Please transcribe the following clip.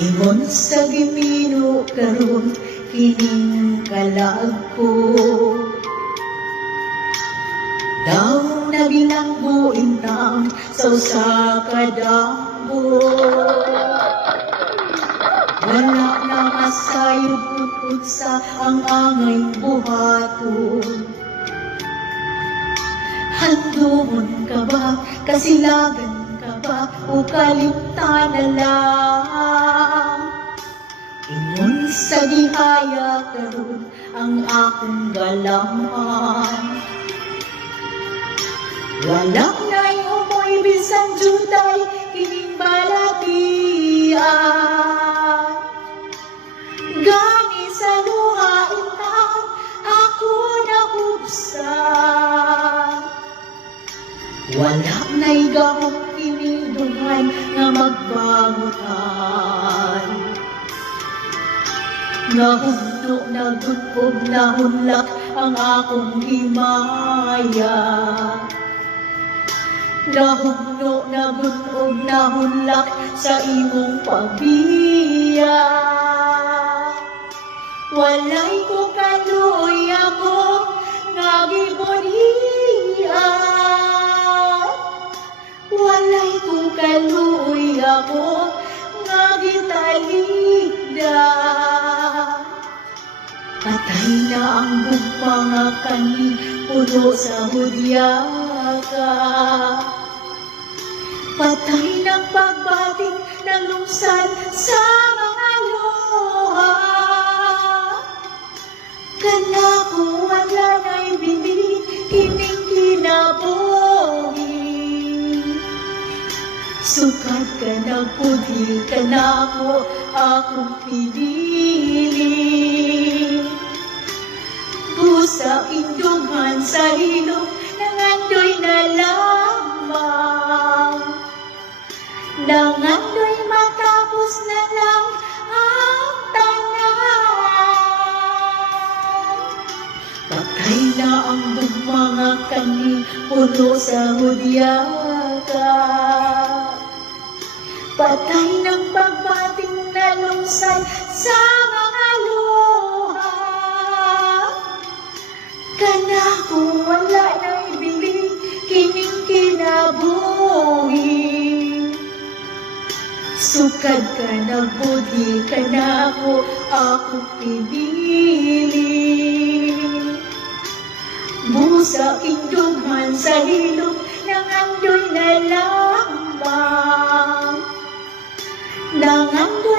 Ingon sa gimino karon kining kalag ko, daw na bilanggo intang sa usa ka danggo. Wala na masayod tungkol sa ang angay buhaton. Handumon ka ba, kasilagan ka ba, o kalimtan na lang? Ingon sa dihaya karon ang akong galaman. Wala na'y umoy bisan juday kining balatian. Gani sa luha intang ako naubsan. Wala na'y gahong kinidungan nga magbangutan. Nahundo na gutob na hunlak ang akong himaya. Nahundo na gutob na hunlak sa imong pabiya. Walay ko kaluoy ako nga gibodiya. Walay ko kaluoy ako nga gitalida. Patay na ang mga kani puno sa hudyaka. Patay ng pagbating ng lungsad sa mga luha. Kanako wala na'y bili kining kinabuhi. Sukad ka na pudi ka na ako akong pinili. Busa indungan sa hilong nangandoy na lamang. Nangandoy matapos na lang ang tanan. Patay na ang mga kani puno sa hudyaka. Patay ng pagbating na lungsad sa mga luha. Kanako wala na'y bili kining kinabuhi. Sukad ka na budi ka na ako pinili. Busa indungan sa hilong nangandoy na lamang. Nangandoy